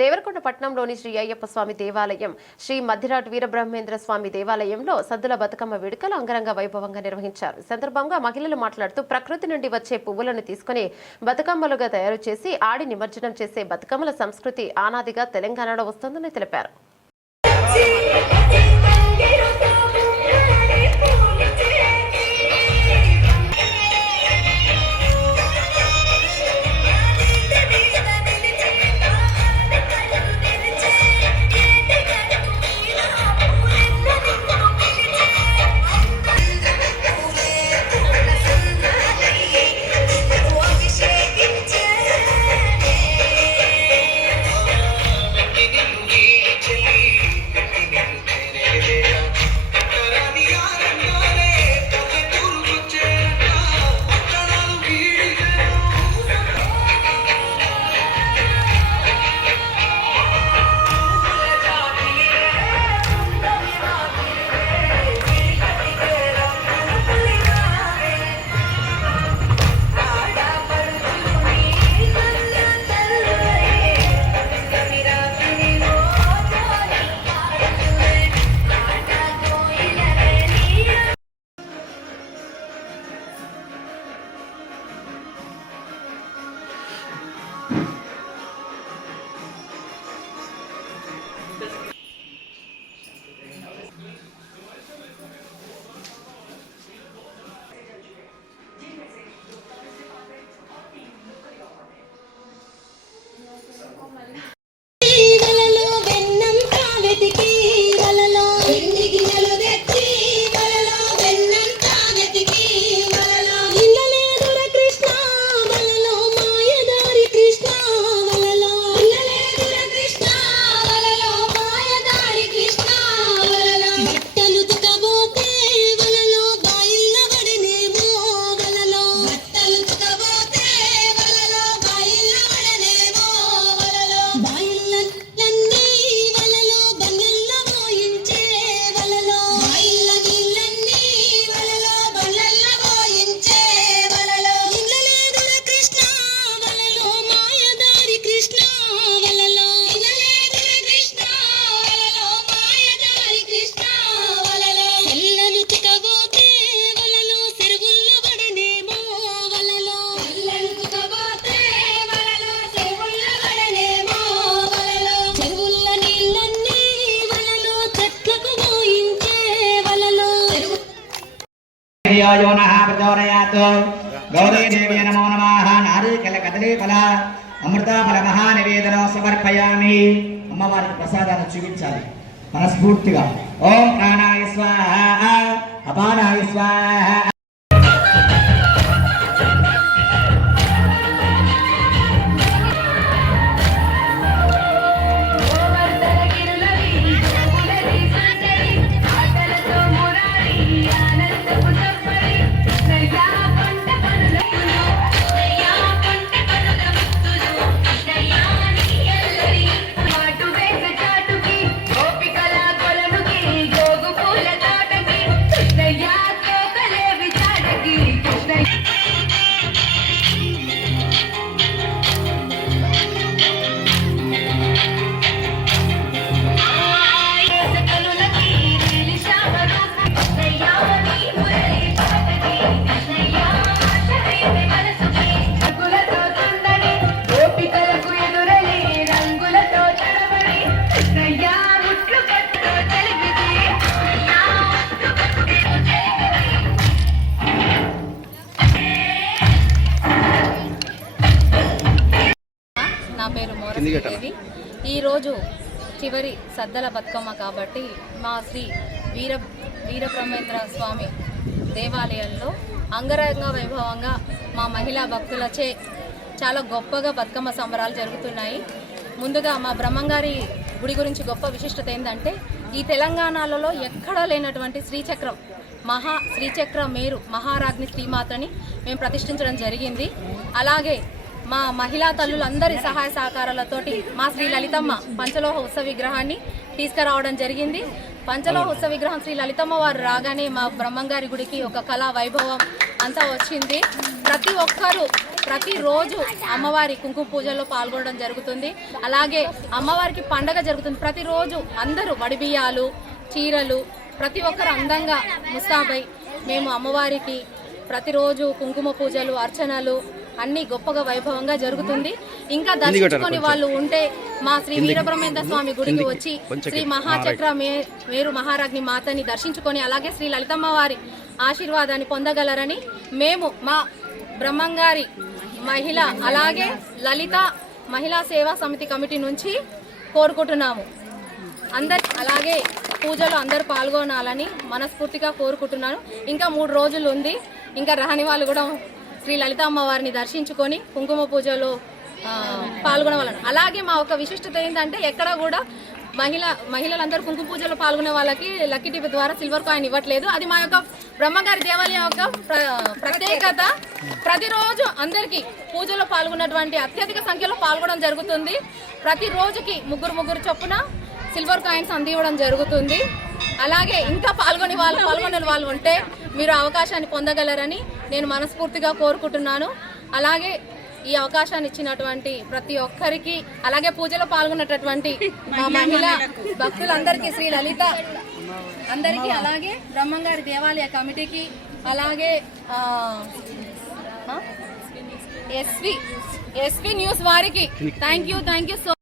దేవరకొండ పట్టణంలోని శ్రీ అయ్యప్ప స్వామి దేవాలయం శ్రీ మధ్యరాట్ వీరబ్రహ్మేంద్ర స్వామి దేవాలయంలో సద్దుల బతుకమ్మ వేడుకలు అంగరంగ వైభవంగా నిర్వహించారు. సందర్భంగా మహిళలు మాట్లాడుతూ ప్రకృతి నుండి వచ్చే పువ్వులను తీసుకుని బతుకమ్మలుగా తయారు చేసి ఆడి నిమజ్జనం చేసే బతుకమ్మల సంస్కృతి ఆనాదిగా తెలంగాణలో వస్తుందని తెలిపారు. यो नः प्रचोदयात् गौरीदेव्यै नमो नमः నారీకలకదలీఫల అమృతాఫల మహానివేదనం సమర్పయామి అమ్మవారికి ప్రసాదాన్ని చూపించాలి మనస్ఫూర్తిగా ఓం ప్రాణాయ స్వాహ అపానాయ స్వాహ ఈరోజు చివరి సద్దల బతుకమ్మ కాబట్టి మా శ్రీ వీర వీరబ్రహ్మేంద్ర స్వామి దేవాలయంలో అంగరంగ వైభవంగా మా మహిళా భక్తులచే చాలా గొప్పగా బతుకమ్మ సంబరాలు జరుగుతున్నాయి. ముందుగా మా బ్రహ్మంగారి గుడి గురించి గొప్ప విశిష్టత ఏంటంటే ఈ తెలంగాణలో ఎక్కడా లేనటువంటి శ్రీచక్రం మహా శ్రీచక్ర మేరు మహారాజ్ని శ్రీమాతని మేము ప్రతిష్ఠించడం జరిగింది. అలాగే మా మహిళా తల్లులందరి సహాయ సహకారాలతోటి మా శ్రీ లలితమ్మ పంచలోహ ఉత్సవ విగ్రహాన్ని తీసుకురావడం జరిగింది. పంచలోహ ఉత్సవ విగ్రహం శ్రీ లలితమ్మ వారు రాగానే మా బ్రహ్మంగారి గుడికి ఒక కళా వైభవం అంతా వచ్చింది. ప్రతి ఒక్కరూ ప్రతిరోజు అమ్మవారి కుంకుమ పూజల్లో పాల్గొనడం జరుగుతుంది. అలాగే అమ్మవారికి పండగ జరుగుతుంది. ప్రతిరోజు అందరూ వడిబియ్యాలు చీరలు ప్రతి ఒక్కరు అందంగా ముస్తాబై మేము అమ్మవారికి ప్రతిరోజు కుంకుమ పూజలు అర్చనలు అన్ని గొప్పగా వైభవంగా జరుగుతుంది. ఇంకా దర్శించుకొని వాళ్ళు ఉంటే మా శ్రీ వీరబ్రహ్మేంద్ర స్వామి గుడికి వచ్చి శ్రీ మహాచక్ర మే మేరు మహారాజ్ని మాతని దర్శించుకొని అలాగే శ్రీ లలితమ్మ వారి ఆశీర్వాదాన్ని పొందగలరని మేము మా బ్రహ్మంగారి మహిళ అలాగే లలిత మహిళా సేవా సమితి కమిటీ నుంచి కోరుకుంటున్నాము. అందరు అలాగే పూజలో అందరూ పాల్గొనాలని మనస్ఫూర్తిగా కోరుకుంటున్నాను. ఇంకా మూడు రోజులు ఉంది. ఇంకా రాని వాళ్ళు కూడా శ్రీ లలిత అమ్మవారిని దర్శించుకొని కుంకుమ పూజలో పాల్గొనవాలని. అలాగే మా ఒక విశిష్టత ఏంటంటే ఎక్కడ కూడా మహిళ మహిళలందరూ కుంకుమ పూజలో పాల్గొనే వాళ్ళకి లక్కీ టిప్ ద్వారా సిల్వర్ కాయిన్ ఇవ్వట్లేదు. అది మా యొక్క బ్రహ్మగారి దేవాలయం యొక్క ప్ర- ప్రత్యేకత. ప్రతిరోజు అందరికీ పూజలో పాల్గొన్నటువంటి అత్యధిక సంఖ్యలో పాల్గొనడం జరుగుతుంది. ప్రతిరోజుకి ముగ్గురు ముగ్గురు చొప్పున సిల్వర్ కాయిన్స్ అందివ్వడం జరుగుతుంది. అలాగే ఇంకా పాల్గొని వాళ్ళు పాల్గొనే వాళ్ళు ఉంటే మీరు అవకాశాన్ని పొందగలరని నేను మనస్ఫూర్తిగా కోరుకుంటున్నాను. అలాగే ఈ అవకాశాన్ని ఇచ్చినటువంటి ప్రతి ఒక్కరికి అలాగే పూజలో పాల్గొన్నటువంటి మా మహిళా భక్తులందరికీ శ్రీ లలిత అందరికీ అలాగే బ్రహ్మంగారి దేవాలయ కమిటీకి అలాగే S V S V news వారికి. Thank you thank you so